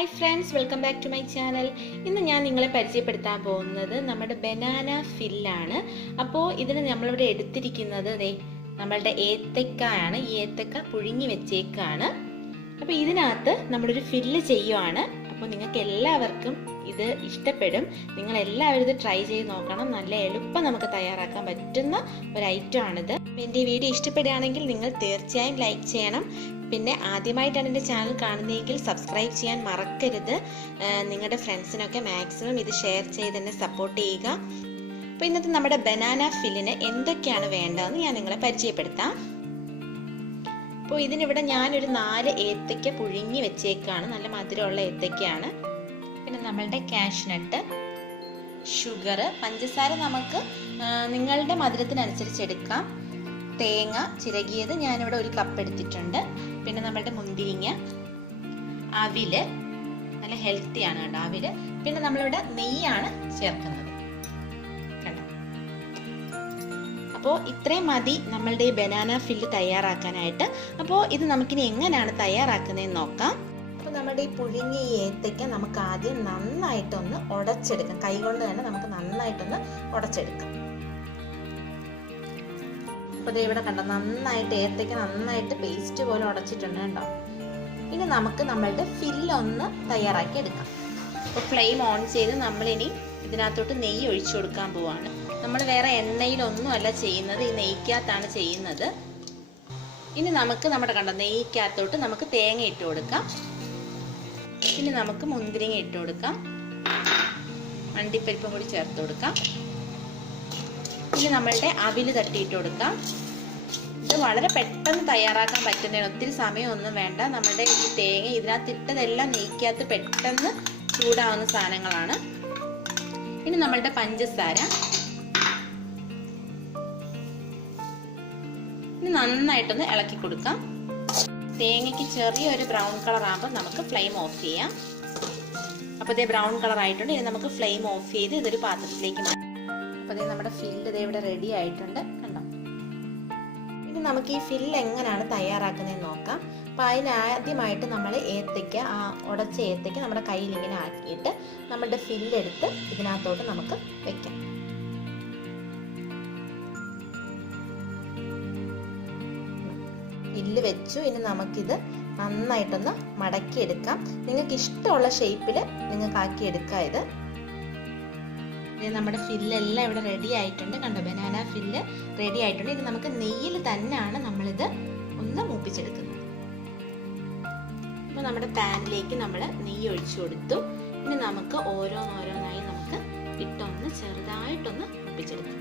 Hi friends, welcome back to my channel. ഇന്ന് ഞാൻ നിങ്ങളെ പരിചയപ്പെടുത്താൻ പോകുന്നത് നമ്മുടെ ബനാന ഫില്ലാണ്. അപ്പോൾ ഇതിന് നമ്മളിവിടെ എടുത്തിരിക്കുന്നത് നമ്മളുടെ ഏത്തക്കായാണ്. ഈ ഏത്തക്ക പുഴുങ്ങി വെച്ചേക്കാണ്. അപ്പോൾ ഇതിനകത്ത് നമ്മളൊരു ഫില്ല് ചെയ്യുവാണ്. അപ്പോൾ നിങ്ങൾക്ക് എല്ലാവർക്കും ഇത് ഇഷ്ടപ്പെടും. നിങ്ങൾ എല്ലാവരും ഇത് ട്രൈ ചെയ്ത് നോക്കണം. നല്ല എളുപ്പം നമുക്ക് തയ്യാറാക്കാൻ പറ്റുന്ന ഒരു ഐറ്റം ആണിത്. എൻ്റെ വീഡിയോ ഇഷ്ടപ്പെടുകയാണെങ്കിൽ നിങ്ങൾ തീർച്ചയായും ലൈക്ക് ചെയ്യണം. പിന്നെ ആദ്യമായിട്ടാണ് എൻ്റെ ചാനൽ കാണുന്നതെങ്കിൽ സബ്സ്ക്രൈബ് ചെയ്യാൻ മറക്കരുത്. നിങ്ങളുടെ ഫ്രണ്ട്സിനൊക്കെ മാക്സിമം ഇത് ഷെയർ ചെയ്ത് തന്നെ സപ്പോർട്ട് ചെയ്യുക. അപ്പോൾ ഇന്നത്തെ നമ്മുടെ ബനാന ഫില്ലിന് എന്തൊക്കെയാണ് വേണ്ടതെന്ന് ഞാൻ നിങ്ങളെ പരിചയപ്പെടുത്താം. അപ്പോൾ ഇതിനിവിടെ ഞാനൊരു 4 ഏത്തയ്ക്ക പുഴുങ്ങി വെച്ചേക്കാണ്. നല്ല മധുരമുള്ള ഏത്തയ്ക്കയാണ്. പിന്നെ നമ്മളുടെ കാഷ്നട്ട്, ഷുഗർ, പഞ്ചസാര നമുക്ക് നിങ്ങളുടെ മധുരത്തിനനുസരിച്ച് എടുക്കാം. തേങ്ങ ചിരകിയത് ഞാനിവിടെ 1 കപ്പ് എടുത്തിട്ടുണ്ട്. പിന്നെ നമ്മളുടെ മുന്തിരിങ്ങ, അവില്, നല്ല ഹെൽത്തിയാണ് കേട്ടോ അവില്. പിന്നെ നമ്മളിവിടെ നെയ്യാണ് ചേർക്കുന്നത് കണ്ടോ. അപ്പോൾ ഇത്രയും മതി നമ്മളുടെ ഈ ബനാന ഫില്ല് തയ്യാറാക്കാനായിട്ട്. അപ്പോൾ ഇത് നമുക്കിനി എങ്ങനെയാണ് തയ്യാറാക്കുന്നതെന്ന് നോക്കാം. അപ്പോൾ നമ്മുടെ ഈ പുഴുങ്ങിയ ഏത്തയ്ക്ക നമുക്ക് ആദ്യം നന്നായിട്ടൊന്ന് ഉടച്ചെടുക്കാം. കൈകൊണ്ട് തന്നെ നമുക്ക് നന്നായിട്ടൊന്ന് ഉടച്ചെടുക്കാം. അപ്പോൾ ഇത് ഇവിടെ കണ്ടോ, നന്നായിട്ട് ഏത്തയ്ക്ക നന്നായിട്ട് പേസ്റ്റ് പോലെ ഉടച്ചിട്ടുണ്ട് കണ്ടോ. ഇനി നമുക്ക് നമ്മളുടെ ഫില്ലൊന്ന് തയ്യാറാക്കി എടുക്കാം. അപ്പോൾ ഫ്ലെയിം ഓൺ ചെയ്ത് നമ്മളിനി ഇതിനകത്തോട്ട് നെയ്യ് ഒഴിച്ചു കൊടുക്കാൻ പോവാണ്. നമ്മൾ വേറെ എണ്ണയിലൊന്നും അല്ല ചെയ്യുന്നത്, ഈ നെയ്ക്കകത്താണ് ചെയ്യുന്നത്. ഇനി നമുക്ക് നമ്മുടെ കണ്ടോ നെയ്ക്കകത്തോട്ട് നമുക്ക് തേങ്ങ ഇട്ട് കൊടുക്കാം. ഇനി നമുക്ക് മുന്തിരിങ്ങ ഇട്ട് കൊടുക്കാം. അണ്ടിപ്പരിപ്പും കൂടി ചേർത്ത് കൊടുക്കാം. ഇനി നമ്മളുടെ അവില് തട്ടിയിട്ട് കൊടുക്കാം. ഇത് വളരെ പെട്ടെന്ന് തയ്യാറാക്കാൻ പറ്റുന്നതാണ്. ഒത്തിരി സമയമൊന്നും വേണ്ട. നമ്മുടെ ഈ തേങ്ങ ഇതിനകത്ത് ഇട്ടതെല്ലാം നെയ്ക്കകത്ത് പെട്ടെന്ന് ചൂടാവുന്ന സാധനങ്ങളാണ്. ഇനി നമ്മളുടെ പഞ്ചസാര. ഇനി നന്നായിട്ടൊന്ന് ഇളക്കി കൊടുക്കാം. തേങ്ങയ്ക്ക് ചെറിയൊരു ബ്രൗൺ കളർ ആകുമ്പോൾ നമുക്ക് ഫ്ലെയിം ഓഫ് ചെയ്യാം. അപ്പോൾ ഇതേ ബ്രൗൺ കളർ ആയിട്ടുണ്ട്. ഇനി നമുക്ക് ഫ്ലെയിം ഓഫ് ചെയ്ത് ഇതൊരു പാത്രത്തിലേക്ക് മാറ്റാം. അപ്പോൾ ഇതേ നമ്മുടെ ഫില്ല് ഇതേ ഇവിടെ റെഡി ആയിട്ടുണ്ട് കണ്ടോ. ഇനി നമുക്ക് ഈ ഫില്ല് എങ്ങനെയാണ് തയ്യാറാക്കുന്നതെന്ന് നോക്കാം. അപ്പോൾ അതിനാദ്യമായിട്ട് നമ്മൾ ഏത്തയ്ക്ക, ആ ഉടച്ച ഏത്തയ്ക്ക നമ്മുടെ കയ്യിൽ ഇങ്ങനെ ആക്കിയിട്ട് നമ്മുടെ ഫില്ലെടുത്ത് ഇതിനകത്തോട്ട് നമുക്ക് വെക്കാം. ഫില്ല് വെച്ചു. ഇനി നമുക്കിത് നന്നായിട്ടൊന്ന് മടക്കിയെടുക്കാം. നിങ്ങൾക്ക് ഇഷ്ടമുള്ള ഷേപ്പിൽ നിങ്ങൾക്ക് ആക്കിയെടുക്കാം. ഇത് നമ്മുടെ ഫില്ലെല്ലാം ഇവിടെ റെഡി ആയിട്ടുണ്ട് കണ്ടോ. ബനാന ഫില്ല് റെഡി ആയിട്ടുണ്ട്. ഇത് നമുക്ക് നെയ്യിൽ തന്നെയാണ് നമ്മളിത് ഒന്ന് മൂപ്പിച്ചെടുക്കുന്നത്. അപ്പോൾ നമ്മുടെ പാനിലേക്ക് നമ്മൾ നെയ്യ് ഒഴിച്ചു കൊടുത്തു. ഇനി നമുക്ക് ഓരോന്നോരോന്നായി നമുക്ക് ഇട്ടൊന്ന് ചെറുതായിട്ടൊന്ന് മൂപ്പിച്ചെടുക്കാം.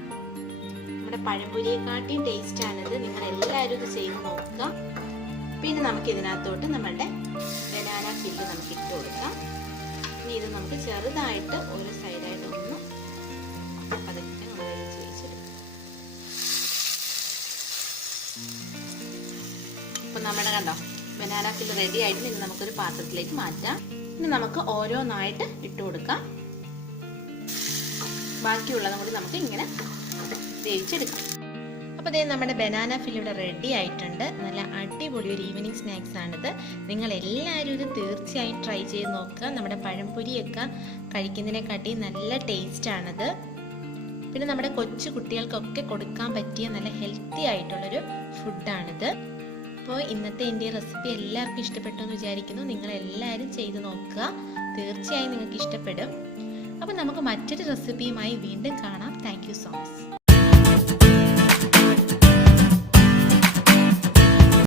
നമ്മുടെ പഴംപൊരിയെക്കാട്ടിയും ടേസ്റ്റാണിത്. നിങ്ങൾ എല്ലാവരും ഇത് ചെയ്ത് നോക്കുക. പിന്നെ നമുക്ക് ഇതിനകത്തോട്ട് നമ്മളുടെ ബനാന ഫില്ല് നമുക്ക് ഇട്ട് കൊടുക്കാം. ഇനി ഇത് നമുക്ക് ചെറുതായിട്ട് ഓരോ സൈഡായിട്ട് ഒന്ന് പതുക്കെ നമ്മൾ വെച്ചെടുക്കാം. ഇപ്പം നമ്മുടെ കണ്ടോ ബനാന ഫില്ല് റെഡി ആയിട്ട് ഇനി നമുക്കൊരു പാത്രത്തിലേക്ക് മാറ്റാം. ഇനി നമുക്ക് ഓരോന്നായിട്ട് ഇട്ട് കൊടുക്കാം. ബാക്കിയുള്ളതും കൂടി നമുക്ക് ഇങ്ങനെ വേവിച്ചെടുക്കാം. അപ്പോൾ ഇതേ നമ്മുടെ ബനാന ഫില്ല് ഇവിടെ റെഡി ആയിട്ടുണ്ട്. നല്ല അടിപൊളി ഒരു ഈവനിങ് സ്നാക്സ് ആണിത്. നിങ്ങൾ എല്ലാവരും ഇത് തീർച്ചയായും ട്രൈ ചെയ്ത് നോക്കുക. നമ്മുടെ പഴംപൊരിയൊക്കെ കഴിക്കുന്നതിനെക്കാട്ടി നല്ല ടേസ്റ്റാണിത്. പിന്നെ നമ്മുടെ കൊച്ചു കുട്ടികൾക്കൊക്കെ കൊടുക്കാൻ പറ്റിയ നല്ല ഹെൽത്തി ആയിട്ടുള്ളൊരു ഫുഡാണിത്. അപ്പോൾ ഇന്നത്തെ എൻ്റെ റെസിപ്പി എല്ലാവർക്കും ഇഷ്ടപ്പെട്ടു എന്ന് വിചാരിക്കുന്നു. നിങ്ങളെല്ലാവരും ചെയ്ത് നോക്കുക. തീർച്ചയായും നിങ്ങൾക്ക് ഇഷ്ടപ്പെടും. അപ്പോൾ നമുക്ക് മറ്റൊരു റെസിപ്പിയുമായി വീണ്ടും കാണാം. Thank you so much.